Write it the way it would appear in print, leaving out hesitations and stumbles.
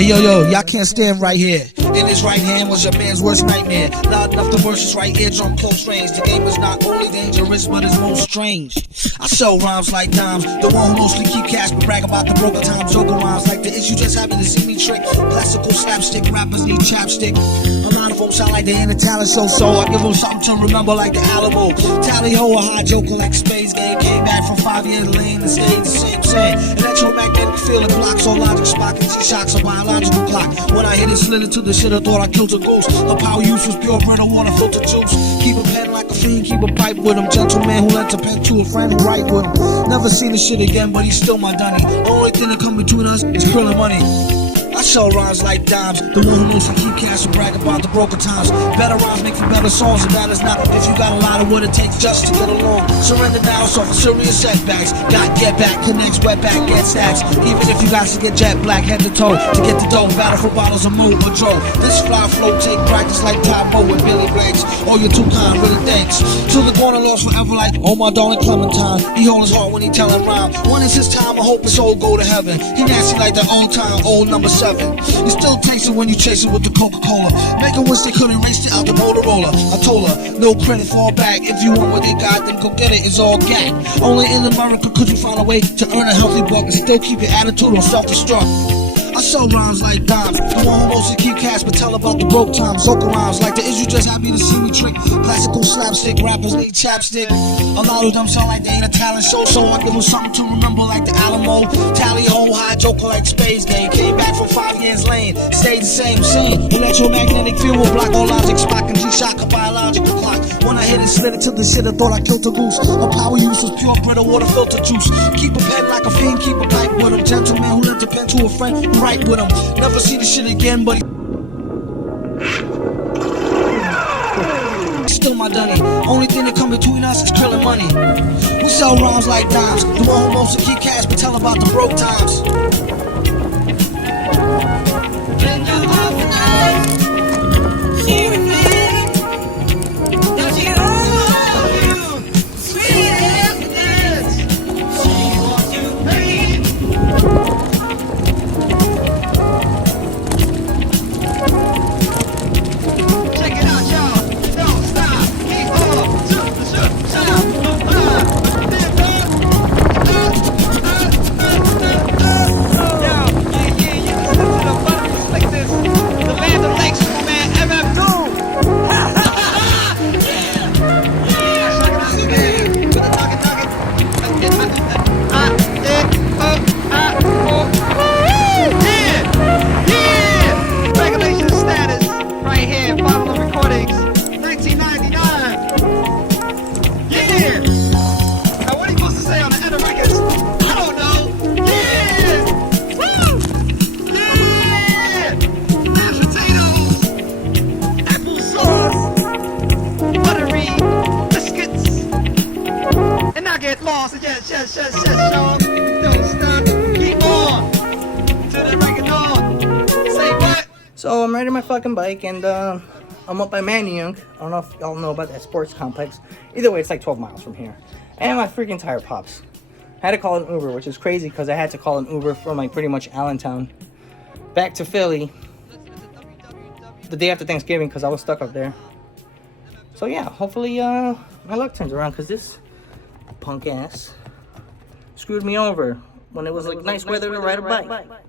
Hey, yo, y'all can't stand right here. In his right hand was your man's worst nightmare. Loud enough to burst his right eardrum close range. The game is not only dangerous, but it's most strange. I sell rhymes like dimes. The one who mostly keep cash but brag about the broken times. Joker rhymes like the issue just happen to see me trick. Classical slapstick, rappers need chapstick. A lot of them sound like they in a talent show, so I give them something to remember like the Alamo. Tally ho, a high joker like Space Game. Came back from 5 years lane and stayed the same saying. Electromagnetic field it blocks all logic, Spock and G-shocks a biological clock. When I hit it, slid into the shit, I thought I killed a goose. The power use was pure brittle water filter juice. Keep a pen like a fiend, keep a pipe with him. Gentleman who lent a pen to a friend who write with him. Never seen this shit again, but he's still my dunny. The only thing that come between us is krill and money. I sell rhymes like dimes. The one who mostly keep cash and brag about the broken times. Better rhymes make for better songs, and that is not if you got a lot of what it takes just to get along. Surrender now, suffer serious setbacks. Got get back, connects, wet back, get stacks. Even if you got to get jet black head to toe to get the dough, battle for bottles of mood or Joe. This fly flow take practice like Tybo with Billy Blanks. Oh, you're too kind, really thanks. Till the corner lost forever like, oh my darling Clementine. He hold his heart when he tell him rhyme. When it's his time, I hope his soul go to heaven. He nasty like the old time, old number 7. You still taste it when you chase it with the Coca-Cola. Make her wish they could erase it out the Motorola. I told her, no credit, fall back. If you want what they got, then go get it, it's all gag. Only in America could you find a way to earn a healthy buck and still keep your attitude on self-destruct. I sell rhymes like dimes. The one who mostly keep cash but tell about the broke times. Zoka rhymes like the issue just happy to see me trick. Classical slapstick, rappers need chapstick. A lot of them sound like they ain't a talent show, so I give them something to remember like the Alamo. Tally ho, high joker like Space Game. Came back from 5 years lane, stayed the same scene. Electromagnetic field will block all logic, Spock and G-shock a biological clock. When I hit it, slid it to the shit, I thought I killed a goose. Her power use was pure brittle water filter juice. Keep a pen like a fiend, keep a pipe with him. Gentleman who lent a pen to a friend who write with him. Never see the shit again, but he's still my dunny. Only thing that come between us is krill and money. We sell rhymes like dimes. The one who mostly keep cash but tell about the broke times. Can you love tonight? Does she love you? Sweet as it is. She wants you, babe. Check it out, y'all. Don't stop. Keep on. Yes, y'all. Don't stop. Keep on. To the break of dawn. Say what? So I'm riding my fucking bike and I'm up by Manuyunk. I don't know if y'all know about that sports complex. Either way, it's like 12 miles from here. And my freaking tire pops. I had to call an Uber, which is crazy because I had to call an Uber from like pretty much Allentown back to Philly the day after Thanksgiving because I was stuck up there. So yeah, hopefully my luck turns around because this punk ass screwed me over when it was like nice weather to ride a bike.